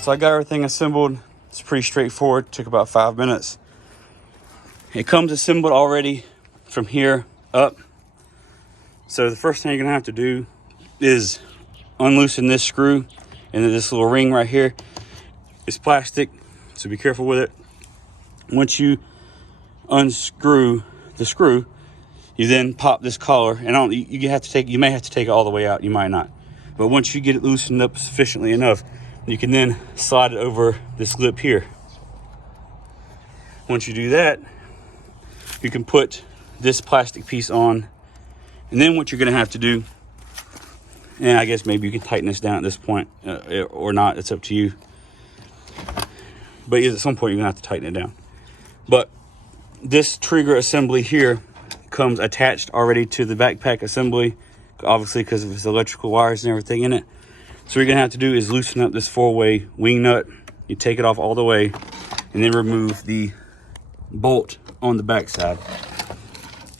so I got everything assembled. It's pretty straightforward, took about 5 minutes. It comes assembled already from here up. So the first thing you're gonna have to do is unloosen this screw, and then this little ring right here is plastic, so be careful with it. Once you unscrew the screw, you then pop this collar, and you may have to take it all the way out, you might not. But once you get it loosened up sufficiently enough, you can then slide it over this lip here. Once you do that, you can put this plastic piece on, and then what you're gonna have to do, and I guess maybe you can tighten this down at this point or not, it's up to you. But at some point you're gonna have to tighten it down. But this trigger assembly here comes attached already to the backpack assembly, obviously because of its electrical wires and everything in it. So what you're gonna have to do is loosen up this 4-way wing nut. You take it off all the way, and then remove the bolt on the back side.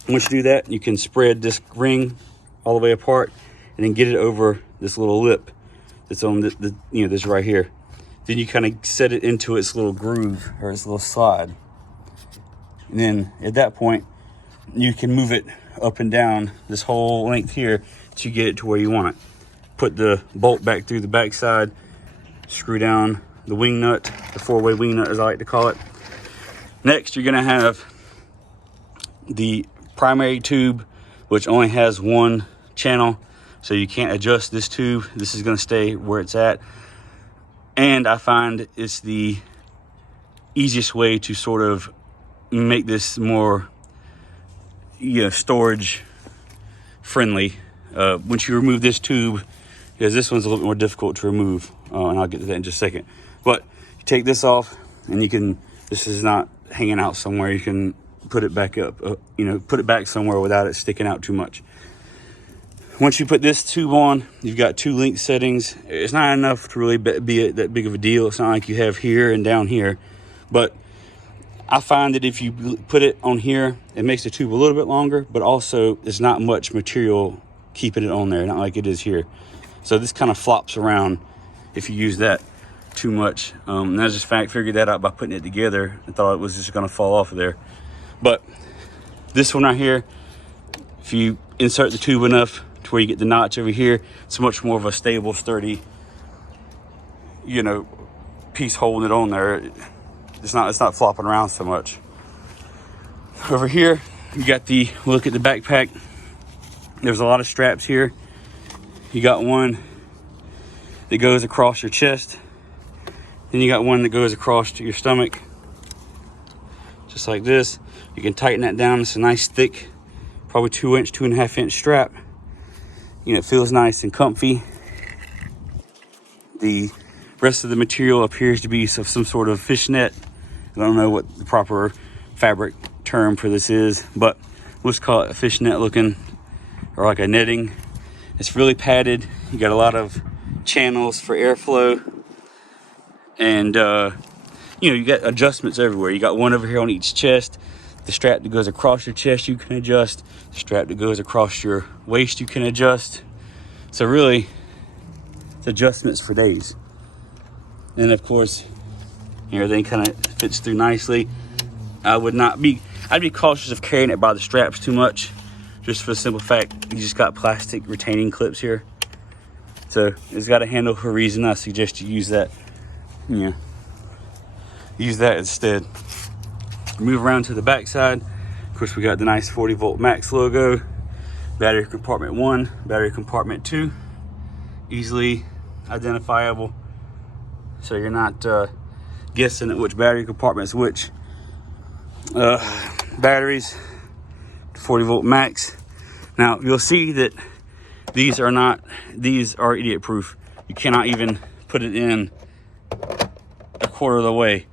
Once you do that, you can spread this ring all the way apart, and then get it over this little lip that's on this right here. Then you kind of set it into its little groove, or its little slide. And then at that point, you can move it up and down this whole length here to get it to where you want it. Put the bolt back through the back side, screw down the wing nut, the 4-way wing nut as I like to call it. Next, you're gonna have the primary tube, which only has one channel, so you can't adjust this tube. This is gonna stay where it's at. And I find it's the easiest way to sort of make this more storage friendly. Once you remove this tube, because this one's a little bit more difficult to remove, and I'll get to that in just a second. But you take this off, and this is not hanging out somewhere. You can put it back up, put it back somewhere without it sticking out too much. Once you put this tube on, you've got 2 length settings. It's not enough to really be that big of a deal. It's not like you have here and down here, but I find that if you put it on here, it makes the tube a little bit longer, but also there's not much material keeping it on there, not like it is here. So this kind of flops around if you use that too much. And I just figured that out by putting it together. I thought it was just gonna fall off of there. But this one right here, if you insert the tube enough to where you get the notch over here, it's much more of a stable, sturdy, piece holding it on there. It's not flopping around so much. Over here, you got look at the backpack. There's a lot of straps here. You got one that goes across your chest. Then you got one that goes across to your stomach. Just like this. You can tighten that down. It's a nice thick, probably 2.5 inch strap. It feels nice and comfy. The rest of the material appears to be some sort of fishnet. I don't know what the proper fabric term for this is, but let's call it a fishnet looking, or like a netting. It's really padded. You got a lot of channels for airflow, and you got adjustments everywhere. You got one over here on each chest. The strap that goes across your chest you can adjust. The strap that goes across your waist you can adjust. So really, it's adjustments for days. And of course, everything kind of fits through nicely. I'd be cautious of carrying it by the straps too much, just for the simple fact you just got plastic retaining clips here. So it's got a handle for a reason. I suggest you use that. Use that instead. Move around to the back side. Of course, we got the nice 40-volt max logo. Battery compartment 1, battery compartment 2. Easily identifiable, so you're not guessing at which battery compartment's which. Batteries, 40-volt max. Now you'll see that these are idiot proof. You cannot even put it in a quarter of the way,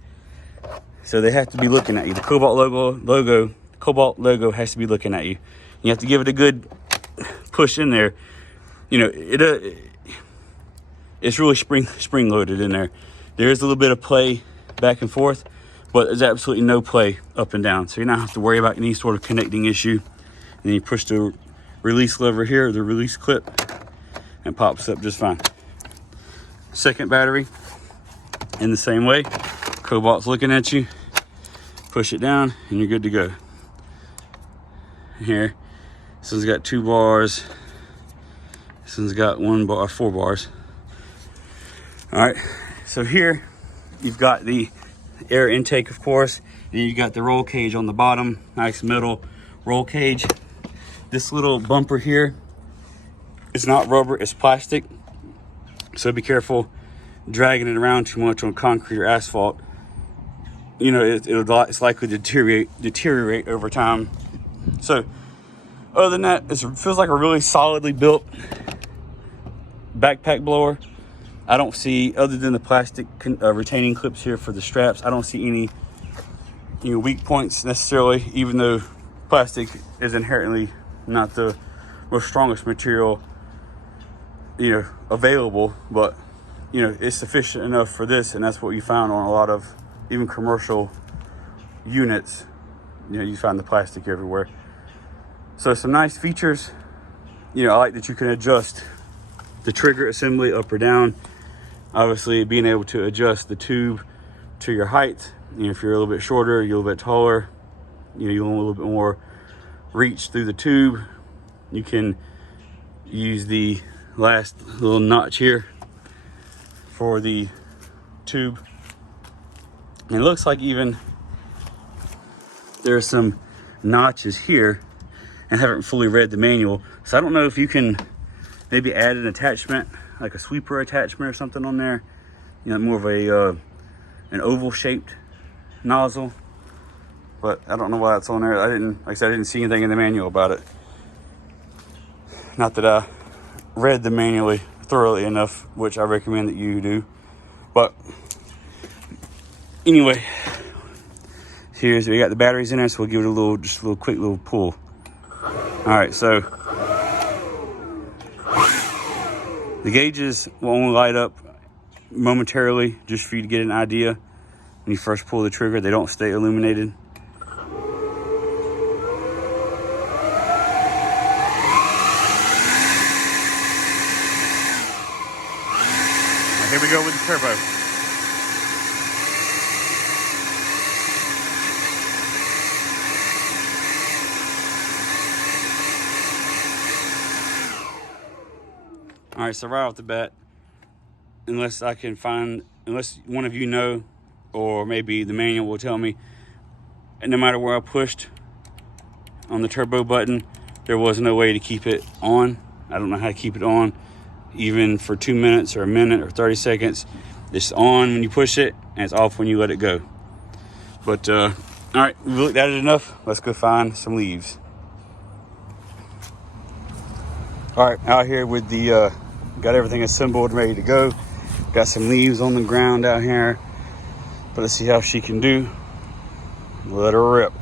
so they have to be looking at you. The Kobalt logo has to be looking at you. You have to give it a good push in there. It's really spring loaded in there. There is a little bit of play back and forth, but there's absolutely no play up and down. So you're not have to worry about any sort of connecting issue. And then you push the release lever here, the release clip, and pops up just fine. Second battery, in the same way. Kobalt's looking at you. Push it down and you're good to go. Here, this one's got 2 bars. This one's got 1 bar, 4 bars. All right, so here you've got the air intake, of course. Then you got the roll cage on the bottom, nice middle roll cage. This little bumper here is not rubber, it's plastic. So be careful dragging it around too much on concrete or asphalt. You know, it's likely to deteriorate over time. So other than that, it feels like a really solidly built backpack blower. I don't see, other than the plastic retaining clips here for the straps, I don't see any weak points necessarily, even though plastic is inherently not the most strongest material available, but it's sufficient enough for this, and that's what you found on a lot of even commercial units. You find the plastic everywhere. So some nice features. I like that you can adjust the trigger assembly up or down. Obviously, being able to adjust the tube to your height. If you're a little bit shorter, you're a little bit taller, you want a little bit more reach through the tube, you can use the last little notch here for the tube. And it looks like even there's some notches here. I haven't fully read the manual, so I don't know if you can maybe add an attachment, like a sweeper attachment or something on there. More of an oval shaped nozzle, but I don't know why it's on there. Like I said, I didn't see anything in the manual about it. Not that I read the manual thoroughly enough, which I recommend that you do. But anyway, we got the batteries in there, so we'll give it just a little quick little pull. All right, so the gauges will only light up momentarily, just for you to get an idea. When you first pull the trigger, they don't stay illuminated. Now here we go with the turbo. All right, so right off the bat, unless one of you know, or maybe the manual will tell me, and no matter where I pushed on the turbo button, there was no way to keep it on. I don't know how to keep it on, even for 2 minutes or a minute or 30 seconds. It's on when you push it, and it's off when you let it go. But, all right, we've looked at it enough. Let's go find some leaves. All right, out here with the, got everything assembled and ready to go. Got some leaves on the ground out here. But let's see how she can do. Let her rip.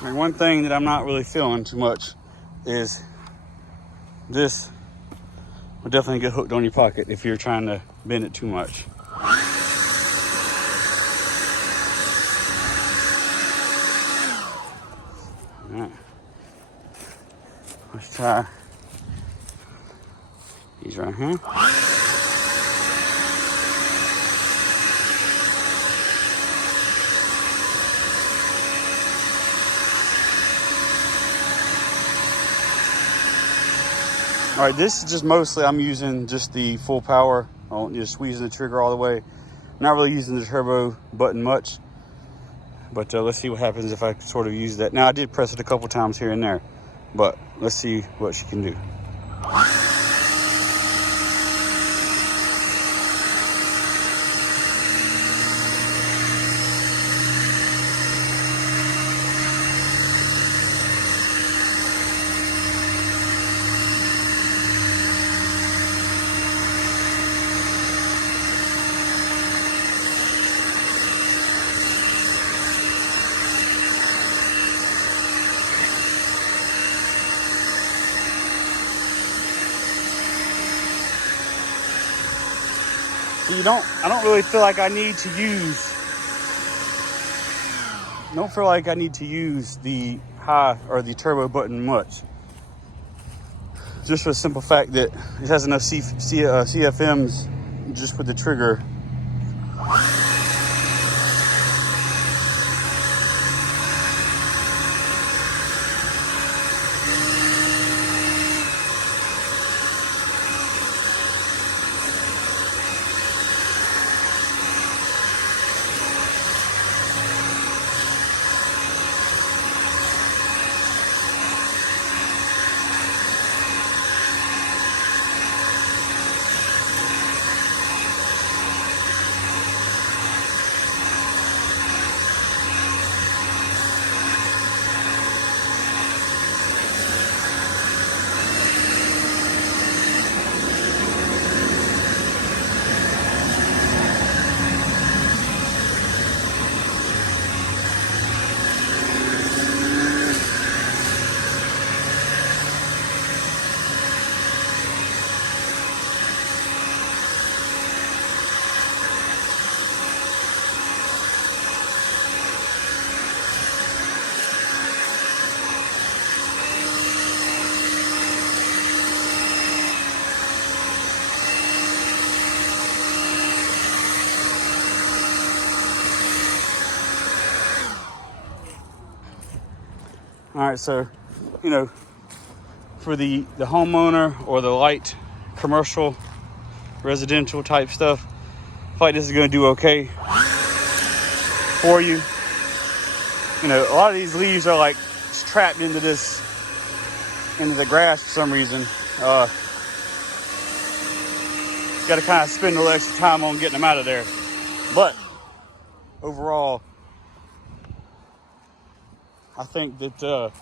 And one thing that I'm not really feeling too much is this will definitely get hooked on your pocket if you're trying to bend it too much. Let's try these right here. All right, this is just mostly I'm using just the full power. I don't just squeezing the trigger all the way. Not really using the turbo button much, but let's see what happens if I sort of use that. Now I did press it a couple times here and there, but let's see what she can do. I don't really feel like I need to use, the high or the turbo button much. Just for the simple fact that it has enough CFMs just with the trigger. All right, so, for the homeowner or the light commercial, residential type stuff, I feel like this is going to do okay for you. A lot of these leaves are like trapped into the grass for some reason. Got to kind of spend a little extra time on getting them out of there. But overall, I think that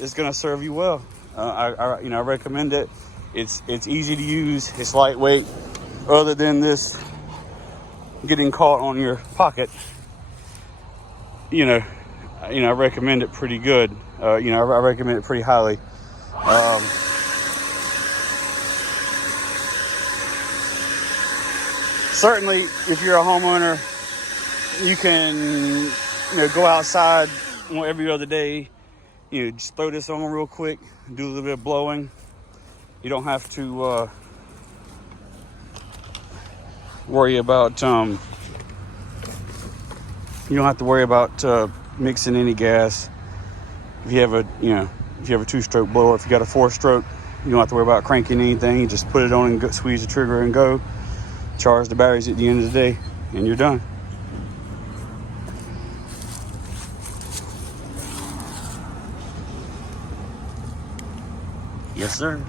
it's going to serve you well. I recommend it. It's easy to use. It's lightweight. Other than this getting caught on your pocket, I recommend it pretty good. I recommend it pretty highly. Certainly, if you're a homeowner, you can go outside every other day, just throw this on real quick, do a little bit of blowing. You don't have to worry about mixing any gas. If you have a 2-stroke blower, if you got a 4-stroke, you don't have to worry about cranking anything. You just put it on and go, squeeze the trigger and go. Charge the batteries at the end of the day, and you're done. Yes, sir.